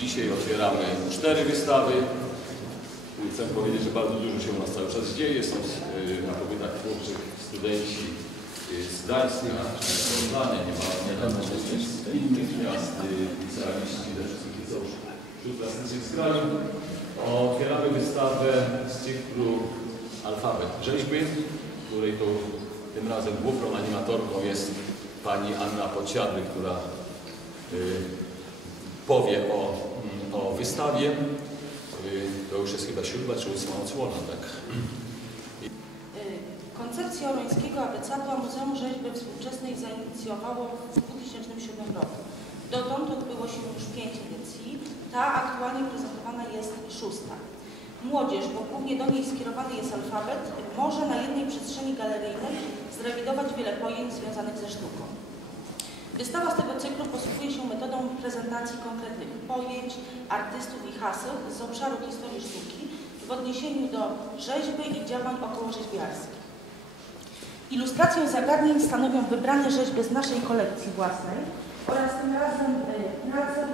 Dzisiaj otwieramy cztery wystawy. Chcę powiedzieć, że bardzo dużo się u nas cały czas dzieje. Są y, na pobytach twórczych studenci y, z Gdańska, z Poznania, nie ma niedawno z innych miast, y, licealiści ze wszystkich są wśród klasycznych z kraju. Otwieramy wystawę z cyklu Alfabet Rzeźby, której to tym razem główną animatorką jest pani Anna Podsiadły, która y, powie o, mm, o wystawie. To już jest chyba siódma czy ósma odsłona, tak? Y, Koncepcję Orońskiego Abecadła Muzeum Rzeźby Współczesnej zainicjowało w 2007 roku. Dotąd odbyło się już pięć edycji. Ta aktualnie prezentowana jest szósta. Młodzież, bo głównie do niej skierowany jest alfabet, może na jednej przestrzeni galeryjnej zrewidować wiele pojęć związanych ze sztuką. Wystawa z tego cyklu posługuje się metodą prezentacji konkretnych pojęć, artystów i haseł z obszaru historii sztuki w odniesieniu do rzeźby i działań okołorzeźbiarskich. Ilustracją zagadnień stanowią wybrane rzeźby z naszej kolekcji własnej oraz tym razem prace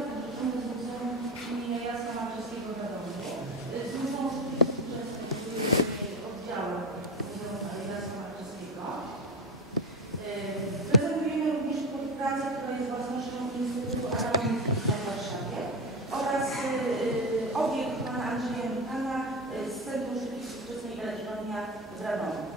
Lebanon.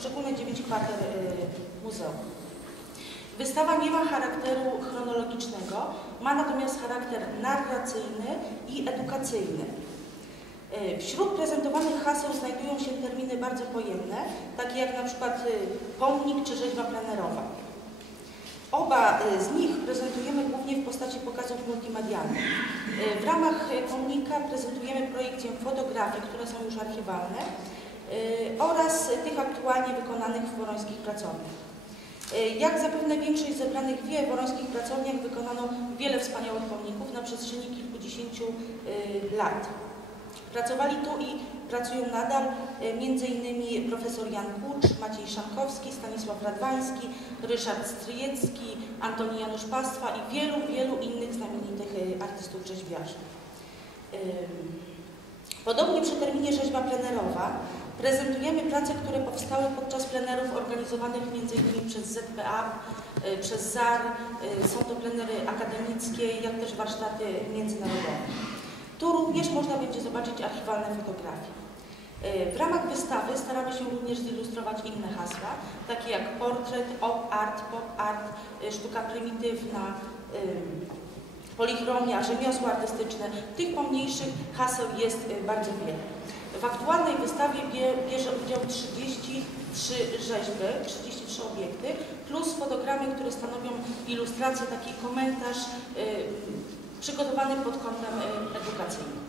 Poszczególne dziewięć kwater y, muzeum. Wystawa nie ma charakteru chronologicznego, ma natomiast charakter narracyjny i edukacyjny. Y, Wśród prezentowanych haseł znajdują się terminy bardzo pojemne, takie jak na przykład y, pomnik czy rzeźba plenerowa. Oba z nich prezentujemy głównie w postaci pokazów multimedialnych. W ramach pomnika prezentujemy projekcję fotografii, które są już archiwalne oraz tych aktualnie wykonanych w worońskich pracowniach. Y, Jak zapewne większość zebranych wie, w worońskich pracowniach wykonano wiele wspaniałych pomników na przestrzeni kilkudziesięciu y, lat. Pracowali tu i pracują nadal y, m.in. profesor Jan Kucz, Maciej Szankowski, Stanisław Radwański, Ryszard Stryjecki, Antoni Janusz Pastwa i wielu, wielu innych znamienitych y, artystów rzeźbiarzy. Podobnie przy terminie rzeźba plenerowa prezentujemy prace, które powstały podczas plenerów organizowanych m.in. przez ZPA, y, przez ZAR. y, Są to plenery akademickie, jak też warsztaty międzynarodowe. Tu również można będzie zobaczyć archiwalne fotografie. Y, W ramach wystawy staramy się również zilustrować inne hasła, takie jak portret, op art, pop art, sztuka prymitywna, polichromia, rzemiosło artystyczne. Tych pomniejszych haseł jest bardzo wiele. W aktualnej wystawie bie, bierze udział 33 rzeźby, 33 obiekty, plus fotogramy, które stanowią ilustrację, taki komentarz y, przygotowany pod kątem y,